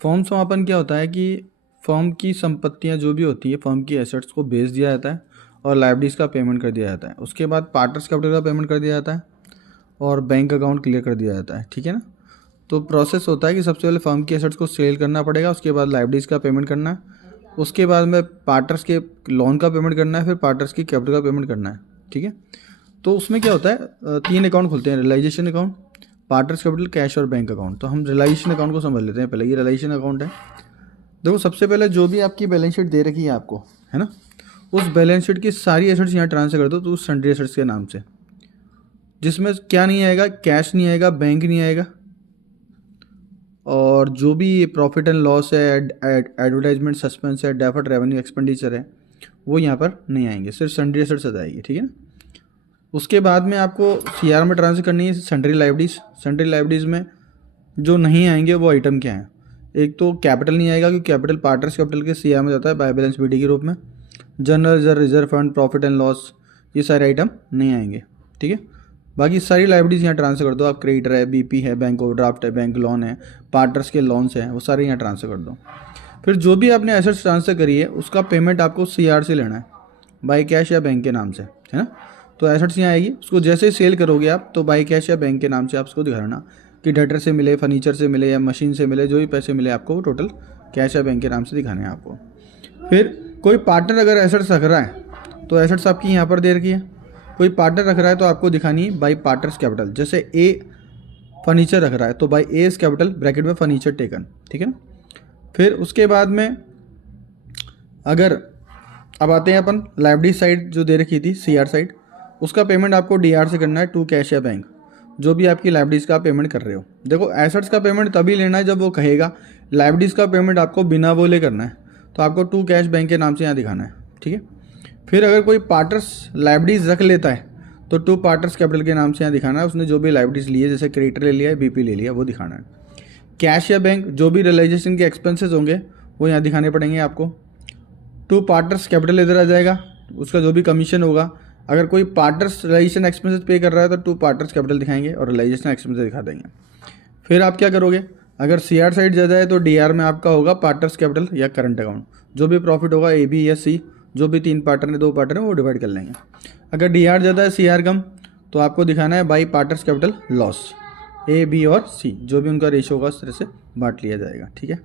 Form समापन क्या होता है कि फर्म की संपत्तियां जो भी होती है, फर्म की एसेट्स को बेच दिया जाता है और लाइबिलिटीज़ का पेमेंट कर दिया जाता है। उसके बाद पार्टनर्स कैपिटल का पेमेंट कर दिया जाता है और बैंक अकाउंट क्लियर कर दिया जाता है। ठीक है ना। तो प्रोसेस होता है कि सबसे पहले फर्म की एसेट्स को सेल करना पड़ेगा, उसके बाद लाइबिलिटीज़ का पेमेंट करना है, उसके बाद में पार्टनर्स के लोन का पेमेंट करना है, फिर पार्टनर्स की कैपिटल का पेमेंट करना है। ठीक है। तो उसमें क्या होता है, 3 अकाउंट खुलते हैं, realisation account, partners capital, cash और बैंक अकाउंट। तो हम रियलाइजेशन अकाउंट को समझ लेते हैं पहले। ये रियलाइजेशन अकाउंट है। देखो सबसे पहले जो भी आपकी बैलेंस शीट दे रखी है आपको, है ना, उस बैलेंस शीट की सारी एसेट्स यहाँ ट्रांसफर कर दो तो उस सन्ड्री एसेट्स के नाम से, जिसमें क्या नहीं आएगा, कैश नहीं आएगा, बैंक नहीं आएगा, और जो भी प्रॉफिट एंड लॉस है, एडवर्टाइजमेंट सस्पेंस है, डेफर्ड रेवेन्यू एक्सपेंडिचर है, वो यहाँ पर नहीं आएंगे, सिर्फ सन्ड्री एसेट्स आ जाएगी। ठीक है ना। उसके बाद में आपको सीआर में ट्रांसफर करनी है सन्ड्री लाइबिलिटीज़। सन्ड्री लाइबिलिटीज़ में जो नहीं आएंगे वो आइटम क्या हैं। एक तो कैपिटल नहीं आएगा क्योंकि कैपिटल पार्टनर्स कैपिटल के सीआर में जाता है बाय बैलेंस बीडी के रूप में। General reserve fund, profit and loss, ये सारे आइटम नहीं आएंगे। ठीक है। बाकी सारी लाइबिलिटीज़ यहाँ ट्रांसफर कर दो आप। क्रेडिटर है, बीपी है, बैंक ओवरड्राफ्ट है, बैंक लोन है, पार्टनर्स के लोन्स हैं, वो सारे यहाँ ट्रांसफर कर दो। फिर जो भी आपने एसेट्स ट्रांसफर करी है उसका पेमेंट आपको सीआर से लेना है, बाई कैश या बैंक के नाम से, है ना। तो एसेट्स यहाँ आएगी, उसको जैसे ही सेल करोगे आप तो बाई कैश या बैंक के नाम से आप उसको दिखाना कि डेटर से मिले, फर्नीचर से मिले या मशीन से मिले, जो भी पैसे मिले आपको वो टोटल कैश या बैंक के नाम से दिखाने हैं आपको। फिर कोई पार्टनर अगर एसेट्स रख रहा है तो एसेट्स आपकी यहाँ पर दे रखी है। कोई पार्टनर रख रहा है तो आपको दिखानी है बाई पार्टनर्स कैपिटल। जैसे ए फर्नीचर रख रहा है तो बाई एज कैपिटल ब्रैकेट में फर्नीचर टेकन। ठीक है ना। फिर उसके बाद में अगर अब आते हैं अपन लाइबिलिटी साइड जो दे रखी थी सीआर साइड, उसका पेमेंट आपको डीआर से करना है, टू कैश या बैंक, जो भी आपकी लाइबिलिटीज़ का पेमेंट कर रहे हो। देखो एसेट्स का पेमेंट तभी लेना है जब वो कहेगा, लाइबिलिटीज़ का पेमेंट आपको बिना बोले करना है, तो आपको टू कैश बैंक के नाम से यहाँ दिखाना है। ठीक है। फिर अगर कोई पार्टनर्स लाइबिलिटीज़ रख लेता है तो टू पार्टनर्स कैपिटल के नाम से यहाँ दिखाना है, उसने जो भी लाइबिलिटीज़ ली है, जैसे क्रेडिटर ले लिया है, बीपी ले लिया, वो दिखाना है। कैश या बैंक, जो भी रियलाइजेशन के एक्सपेंसेस होंगे वो यहाँ दिखाने पड़ेंगे आपको। टू पार्टनर्स कैपिटल इधर आ जाएगा, उसका जो भी कमीशन होगा। अगर कोई पार्टनर्स रियलाइजेशन एक्सपेंसेस पे कर रहा है तो टू पार्टनर्स कैपिटल दिखाएंगे और रियलाइजेशन एक्सपेंसेस दिखा देंगे। फिर आप क्या करोगे, अगर सीआर साइड ज़्यादा है तो डीआर में आपका होगा पार्टनर्स कैपिटल या करंट अकाउंट। जो भी प्रॉफिट होगा ए, बी या सी, जो भी 3 पार्टनर है, 2 पार्टनर है, वो डिवाइड कर लेंगे। अगर डीआर ज़्यादा है, सीआर कम, तो आपको दिखाना है by partners capital loss, A, B और सी, जो भी उनका रेशियो होगा उस तरह से बांट लिया जाएगा। ठीक है।